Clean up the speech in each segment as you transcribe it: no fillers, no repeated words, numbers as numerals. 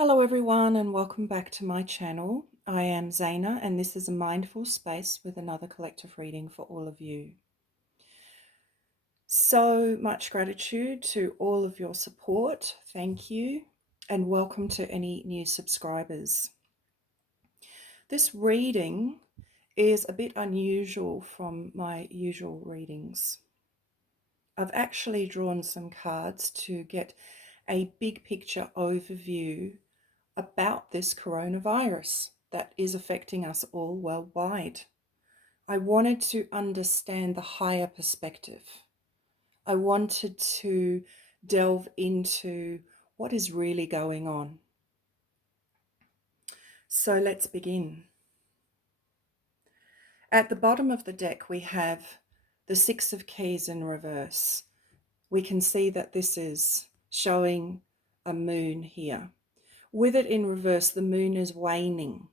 Hello everyone and welcome back to my channel. I am Zaina and this is a mindful space with another collective reading for all of you. So much gratitude to all of your support. Thank you and welcome to any new subscribers. This reading is a bit unusual from my usual readings. I've actually drawn some cards to get a big picture overview about this coronavirus that is affecting us all worldwide. I wanted to understand the higher perspective. I wanted to delve into what is really going on. So let's begin. At the bottom of the deck, we have the Six of Keys in reverse. We can see that this is showing a moon here. With it in reverse, the moon is waning.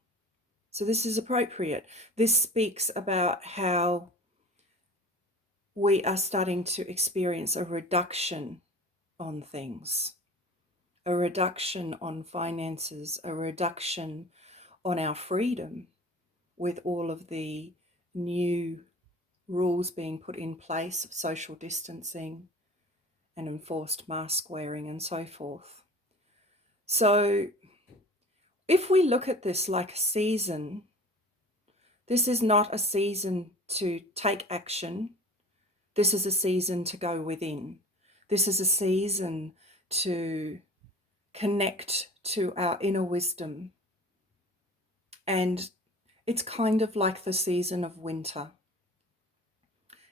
So this is appropriate. This speaks about how we are starting to experience a reduction on things, a reduction on finances, a reduction on our freedom with all of the new rules being put in place of social distancing and enforced mask wearing and so forth. So if we look at this like a season, this is not a season to take action. This is a season to go within. This is a season to connect to our inner wisdom. And it's kind of like the season of winter.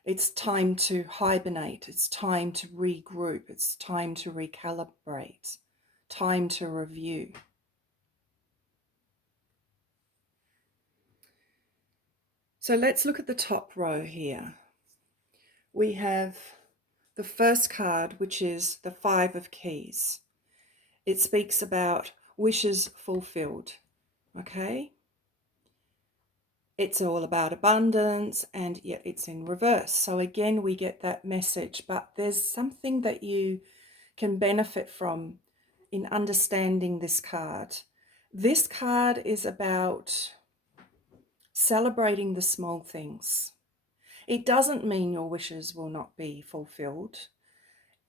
It's time to hibernate. It's time to regroup. It's time to recalibrate. Time to review. So let's look at the top row here. We have the first card, which is the Five of Keys. It speaks about wishes fulfilled, okay? It's all about abundance, and yet it's in reverse. So again, we get that message, but there's something that you can benefit from in understanding this card. This card is about celebrating the small things. It doesn't mean your wishes will not be fulfilled.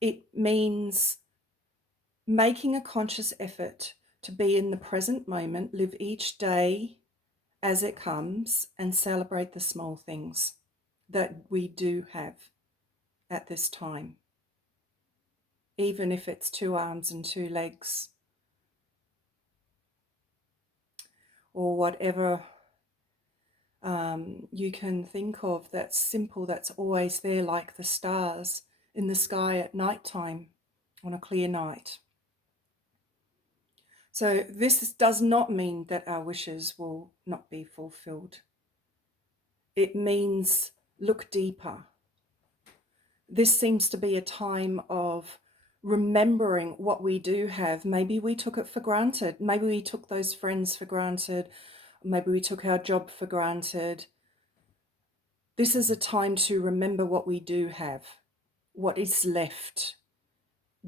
It means making a conscious effort to be in the present moment, live each day as it comes, and celebrate the small things that we do have at this time. Even if it's 2 arms and 2 legs, or whatever you can think of that's simple, that's always there, like the stars in the sky at night time on a clear night. So this does not mean that our wishes will not be fulfilled. It means look deeper. This seems to be a time of remembering what we do have. Maybe we took it for granted. Maybe we took those friends for granted. Maybe we took our job for granted. This is a time to remember what we do have, what is left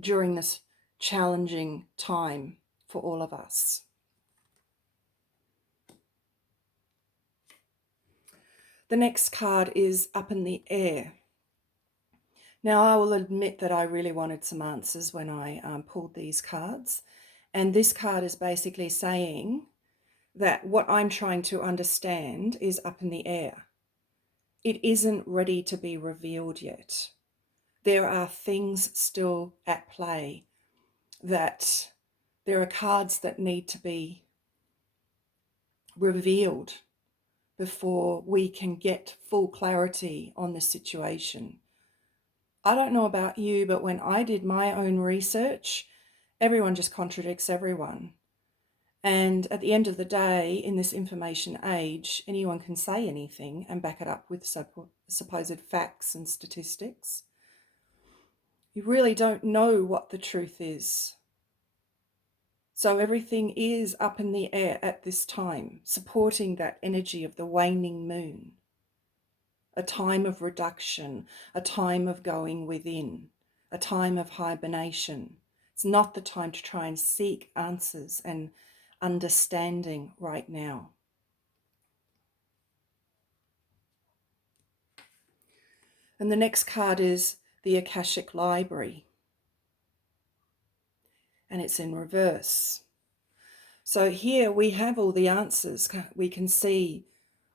during this challenging time for all of us. The next card is Up in the Air. Now, I will admit that I really wanted some answers when I pulled these cards. And this card is basically saying that what I'm trying to understand is up in the air. It isn't ready to be revealed yet. There are things still at play, that there are cards that need to be revealed before we can get full clarity on the situation. I don't know about you, but when I did my own research, everyone just contradicts everyone. And at the end of the day, in this information age, anyone can say anything and back it up with supposed facts and statistics. You really don't know what the truth is. So everything is up in the air at this time, supporting that energy of the waning moon. A time of reduction, a time of going within, a time of hibernation, It's not the time to try and seek answers and understanding right now. And the next card is the Akashic Library, and it's in reverse. So here we have all the answers. We can see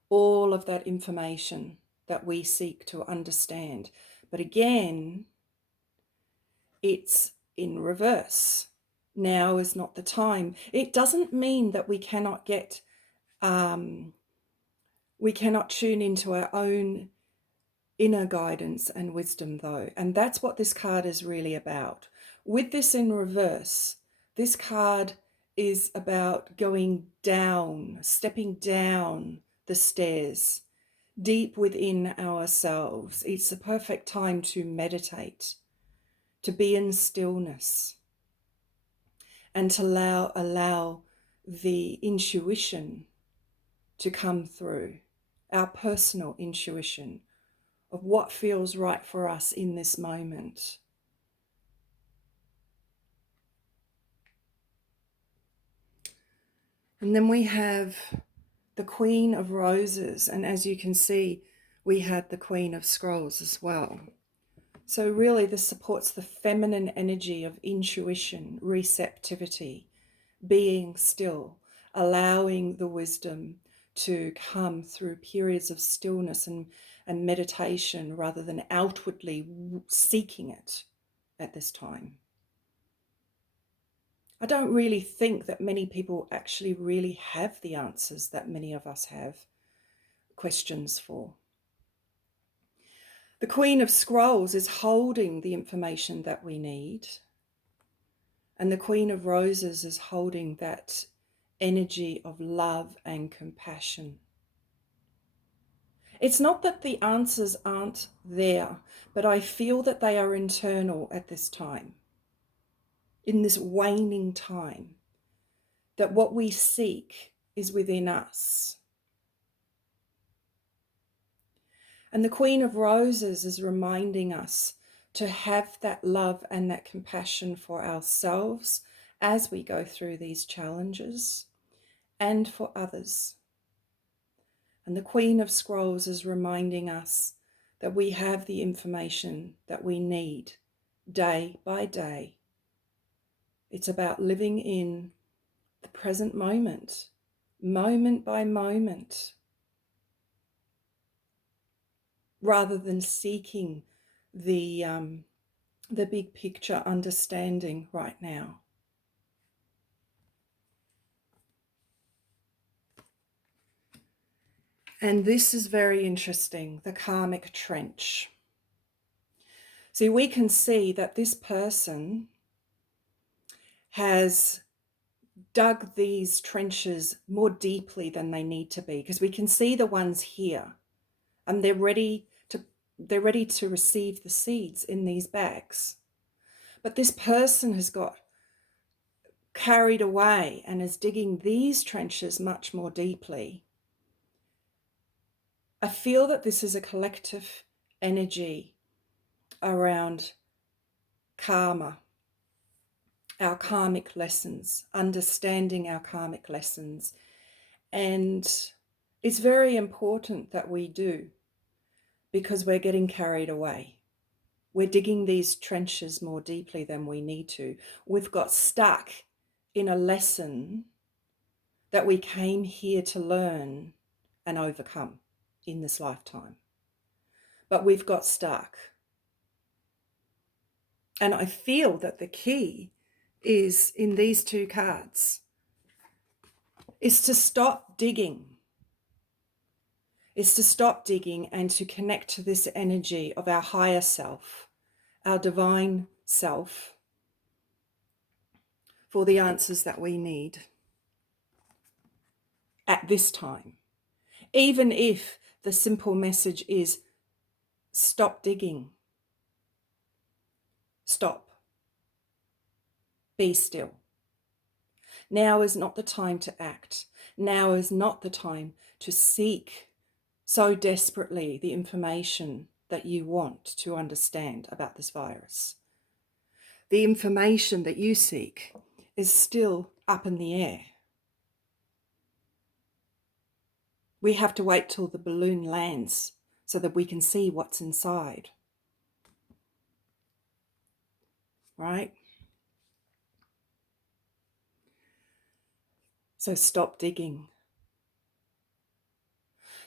all of that information that we seek to understand. But again, it's in reverse. Now is not the time. It doesn't mean that we cannot we cannot tune into our own inner guidance and wisdom, though. And that's what this card is really about. With this in reverse, this card is about going down, stepping down the stairs, deep within ourselves. It's a perfect time to meditate, to be in stillness, and to allow the intuition to come through, our personal intuition of what feels right for us in this moment. And then we have the Queen of Roses, and as you can see, we had the Queen of Scrolls as well. So really this supports the feminine energy of intuition, receptivity, being still, allowing the wisdom to come through periods of stillness and meditation rather than outwardly seeking it at this time. I don't really think that many people actually really have the answers that many of us have questions for. The Queen of Scrolls is holding the information that we need, and the Queen of Roses is holding that energy of love and compassion. It's not that the answers aren't there, but I feel that they are internal at this time, in this waning time, that what we seek is within us. And the Queen of Roses is reminding us to have that love and that compassion for ourselves as we go through these challenges and for others. And the Queen of Scrolls is reminding us that we have the information that we need day by day. It's about living in the present moment, moment by moment, rather than seeking the big picture understanding right now. And this is very interesting, the karmic trench. See, we can see that this person has dug these trenches more deeply than they need to be, because we can see the ones here, and they're ready to receive the seeds in these bags. But this person has got carried away and is digging these trenches much more deeply. I feel that this is a collective energy around karma, our karmic lessons, understanding our karmic lessons. And it's very important that we do, because we're getting carried away. We're digging these trenches more deeply than we need to. We've got stuck in a lesson that we came here to learn and overcome in this lifetime. But we've got stuck. And I feel that the key is in these two cards, is to stop digging. Is to stop digging and to connect to this energy of our higher self, our divine self, for the answers that we need at this time. Even if the simple message is stop digging, stop, be still. Now is not the time to act. Now is not the time to seek so desperately the information that you want to understand about this virus. the information that you seek is still up in the air. We have to wait till the balloon lands so that we can see what's inside. Right? So stop digging.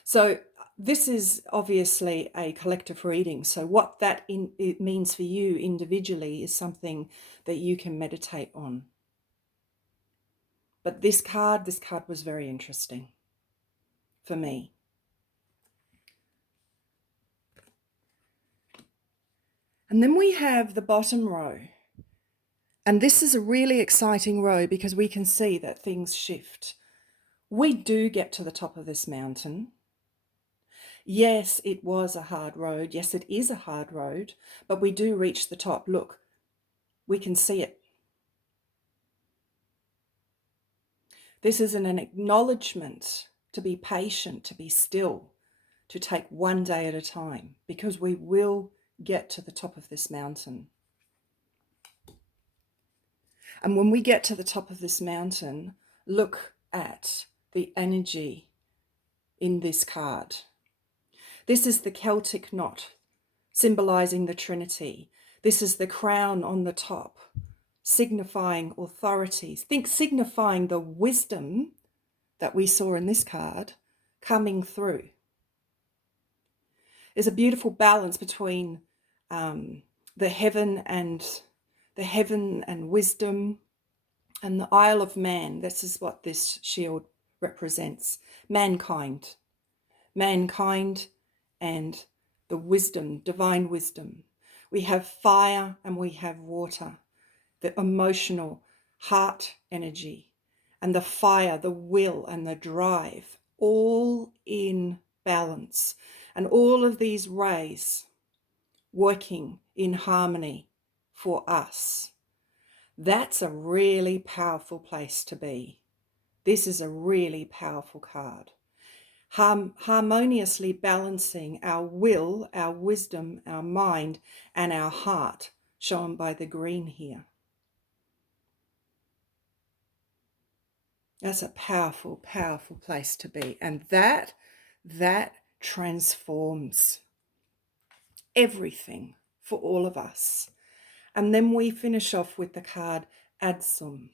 So this is obviously a collective reading. So what it means for you individually is something that you can meditate on. But this card was very interesting for me. And then we have the bottom row. And this is a really exciting row because we can see that things shift. We do get to the top of this mountain. Yes, it was a hard road. Yes, it is a hard road, but we do reach the top. Look, we can see it. This is an acknowledgement to be patient, to be still, to take one day at a time, because we will get to the top of this mountain. And when we get to the top of this mountain, look at the energy in this card. This is the Celtic Knot, symbolizing the Trinity. This is the crown on the top, signifying authorities. Think signifying the wisdom that we saw in this card coming through. There's a beautiful balance between the heaven and wisdom, and the Isle of Man. This is what this shield represents. Mankind and the wisdom, divine wisdom. We have fire and we have water, the emotional heart energy, and the fire, the will and the drive, all in balance. And all of these rays working in harmony for us. That's a really powerful place to be. This is a really powerful card. Harmoniously balancing our will, our wisdom, our mind, and our heart, shown by the green here. That's a powerful, powerful place to be. And that transforms everything for all of us. And then we finish off with the card Adsum.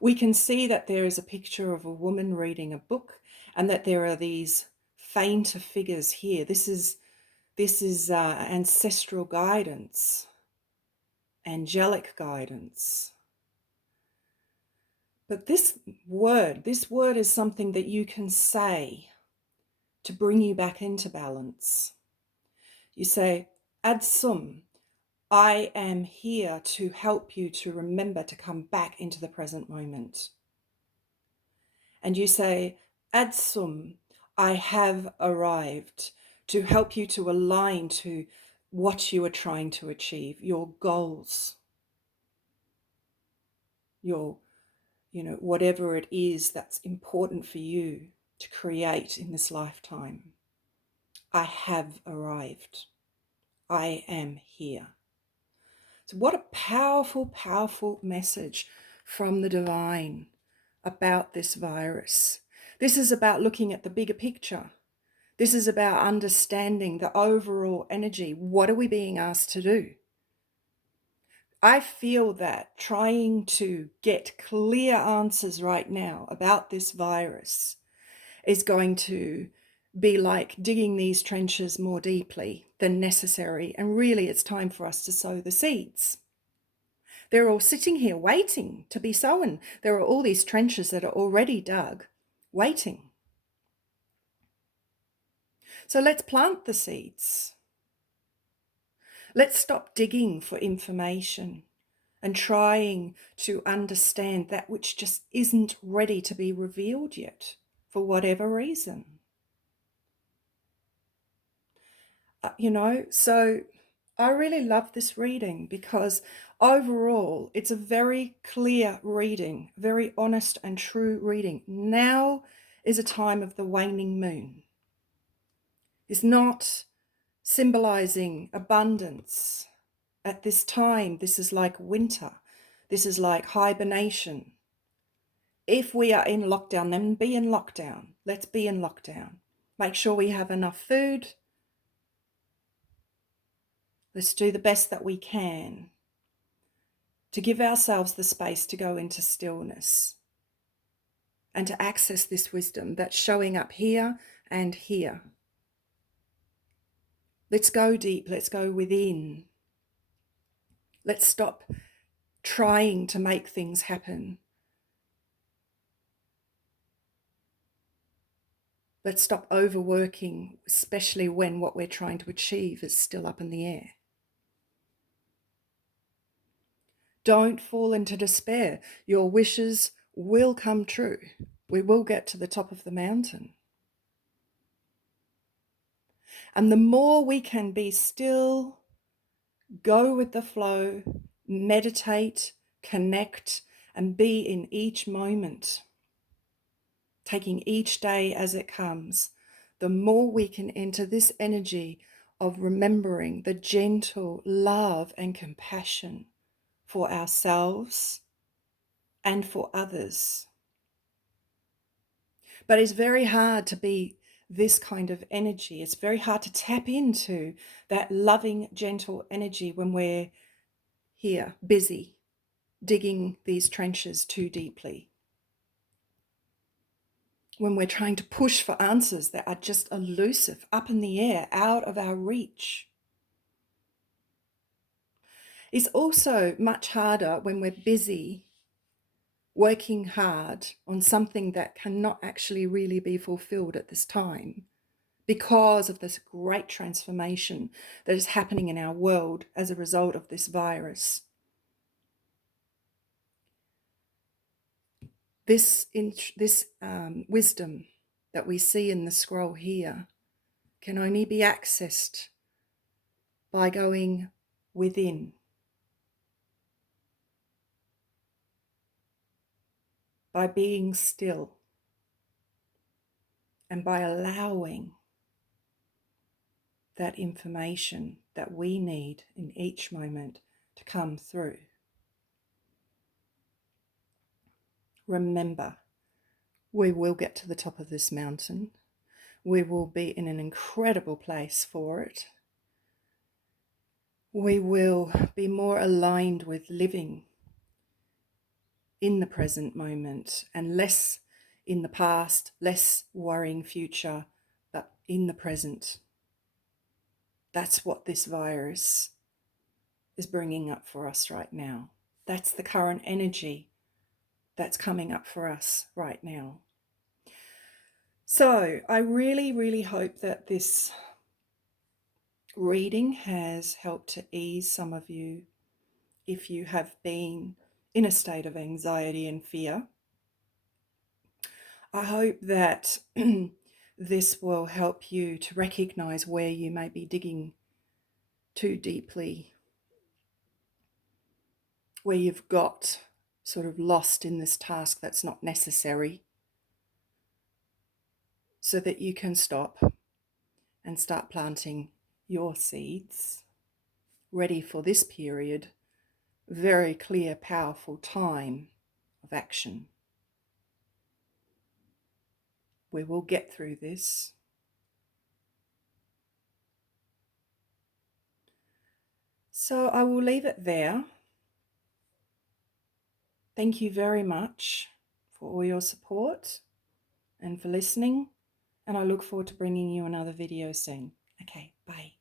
We can see that there is a picture of a woman reading a book, and that there are these fainter figures here. This is ancestral guidance, angelic guidance. But this word is something that you can say to bring you back into balance. You say, Adsum, I am here to help you to remember to come back into the present moment. And you say, Adsum, I have arrived to help you to align to what you are trying to achieve, your goals, your, whatever it is that's important for you to create in this lifetime. I have arrived. I am here. So what a powerful, powerful message from the divine about this virus. This is about looking at the bigger picture. This is about understanding the overall energy. What are we being asked to do? I feel that trying to get clear answers right now about this virus is going to be like digging these trenches more deeply than necessary. And really, it's time for us to sow the seeds. They're all sitting here waiting to be sown. There are all these trenches that are already dug, waiting. So let's plant the seeds. Let's stop digging for information and trying to understand that which just isn't ready to be revealed yet, for whatever reason. So I really love this reading because overall it's a very clear reading, very honest and true reading. Now is a time of the waning moon. It's not symbolizing abundance At this time, this is like winter. This is like hibernation. If we are in lockdown, then be in lockdown. Let's be in lockdown. Make sure we have enough food. Let's do the best that we can to give ourselves the space to go into stillness and to access this wisdom that's showing up here and here. Let's go deep. Let's go within. Let's stop trying to make things happen. Let's stop overworking, especially when what we're trying to achieve is still up in the air. Don't fall into despair. Your wishes will come true. We will get to the top of the mountain. And the more we can be still, go with the flow, meditate, connect, and be in each moment, taking each day as it comes, the more we can enter this energy of remembering the gentle love and compassion for ourselves and for others. But it's very hard to be this kind of energy. It's very hard to tap into that loving, gentle energy when we're here, busy, digging these trenches too deeply. When we're trying to push for answers that are just elusive, up in the air, out of our reach. It's also much harder when we're busy working hard on something that cannot actually really be fulfilled at this time because of this great transformation that is happening in our world as a result of this virus. This wisdom that we see in the scroll here can only be accessed by going within, by being still, and by allowing that information that we need in each moment to come through. Remember, we will get to the top of this mountain. We will be in an incredible place for it. We will be more aligned with living in the present moment and less in the past, less worrying future, but in the present. That's what this virus is bringing up for us right now. That's the current energy that's coming up for us right now. So I really, really hope that this reading has helped to ease some of you if you have been in a state of anxiety and fear. I hope that this will help you to recognize where you may be digging too deeply, where you've got sort of lost in this task that's not necessary, so that you can stop and start planting your seeds ready for this period, very clear, powerful time of action. We will get through this. So I will leave it there. Thank you very much for all your support and for listening. And I look forward to bringing you another video soon. Okay, bye.